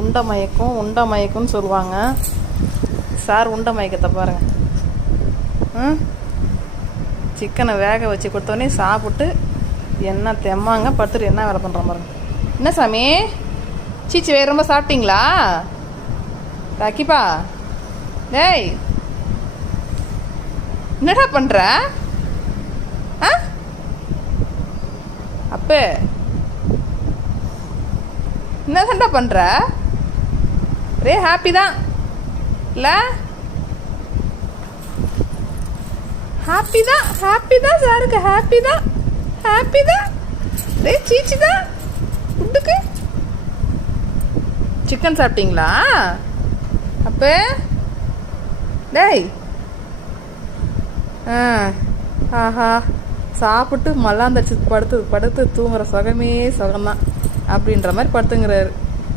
உண்டை மயக்கம் உண்டை மயக்கம்னு சொல்லுவாங்க. சார் உண்டை மயக்கத்தை பாருங்கள். சிக்கனை வேக வச்சு கொடுத்தோடனே சாப்பிட்டு என்ன தெம்மாங்க படுத்துட்டு என்ன வேலை பண்ணுற பாருங்க. என்ன சாமி சீச்சி வேறு ரொம்ப சாப்பிட்டீங்களா ராக்கிப்பா? டேய் என்னடா பண்ணுற? அப்போ என்ன சண்டா பண்ணுற? ரே ஹாப்பி தான் இல்லை? ஹாப்பி தான் சாருக்கு ஹாப்பி தான். ரே சீச்சி தான் ஃபுட்டுக்கு சிக்கன் சாப்பிட்டீங்களா? அப்போ டேய் ஆஹா சாப்பிட்டு மல்லாந்தடிச்சு படுத்து தூங்குற சுகமே சுகம்தான் அப்படின்ற மாதிரி படுத்துங்கிறாரு.